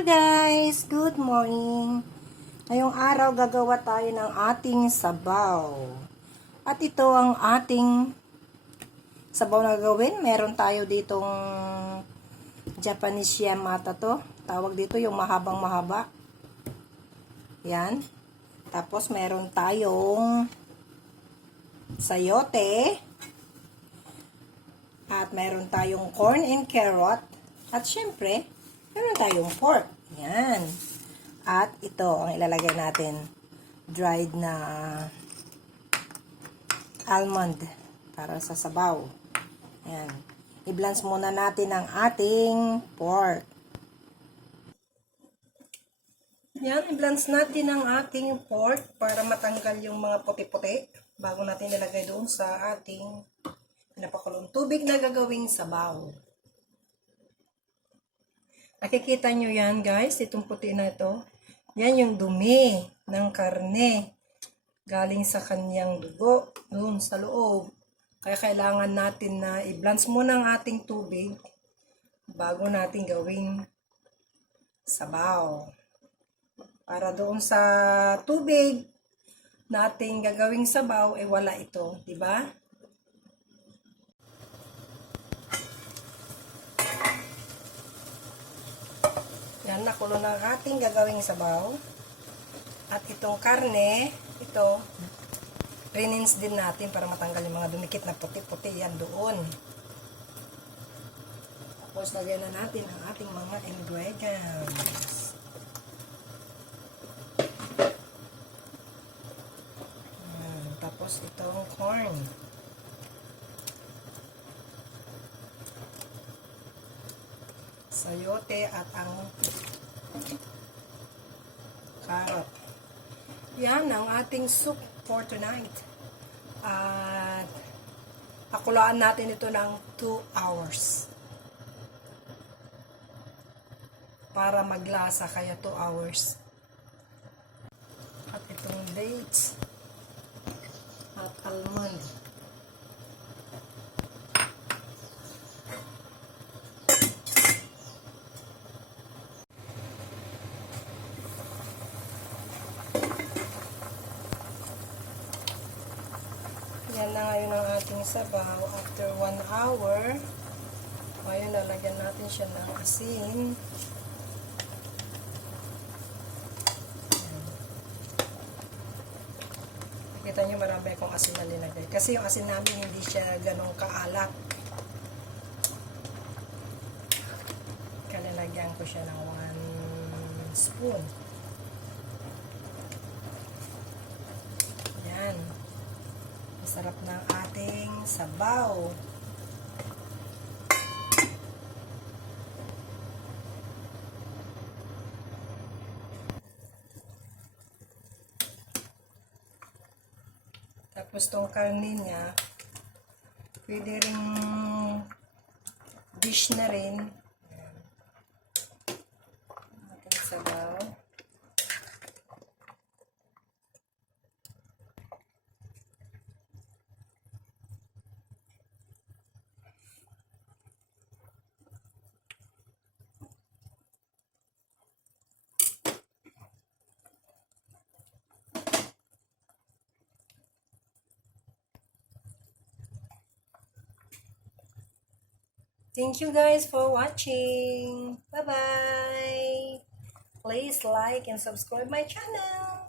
Hello guys! Good morning! Ngayong araw gagawa tayo ng ating sabaw. At ito ang ating sabaw na gagawin. Meron tayo ditong Japanese yamata to. Tawag dito yung mahabang mahaba. Yan. Tapos meron tayong sayote. At meron tayong corn and carrot. At syempre, meron tayong pork. Yan. At ito ang ilalagay natin. Dried na almond para sa sabaw. Yan. I-blanch muna natin ang ating pork. Yan. I-blanch natin ang ating pork para matanggal yung mga puti-puti bago natin ilagay doon sa ating pinapakulong tubig na gagawing sabaw. Nakikita nyo yan guys, itong puti na ito. Yan yung dumi ng karne. Galing sa kanyang dugo, doon sa loob. Kaya kailangan natin na i-blanch muna ang ating tubig bago natin gawing sabaw. Para doon sa tubig na ating gagawing sabaw, wala ito. Diba? Yan, nakulo na ang ating gagawing sabaw. At itong karne, ito, rinins din natin para matanggal yung mga dumikit na puti-puti yan doon. Tapos, lagyan na natin ang ating mga ingredients. Yan, tapos, itong corn. Sayote at ang carrot. Yan ang ating soup for tonight. At pakulaan natin ito ng 2 hours. Para maglasa, kaya 2 hours. At itong dates at almond. Yan na ngayon ang ating sabaw. After 1 hour, ngayon lalagyan natin siya ng asin. Kita nyo marami akong asin na linagay. Kasi yung asin namin hindi siya ganong kaalat. Kaya lalagyan ko siya ng 1 spoon. Yan. Sarap ng ating sabaw. Tapos tong karne niya, pwede rin dish na rin. Ating sabaw. Thank you guys for watching. Bye-bye. Please like and subscribe my channel.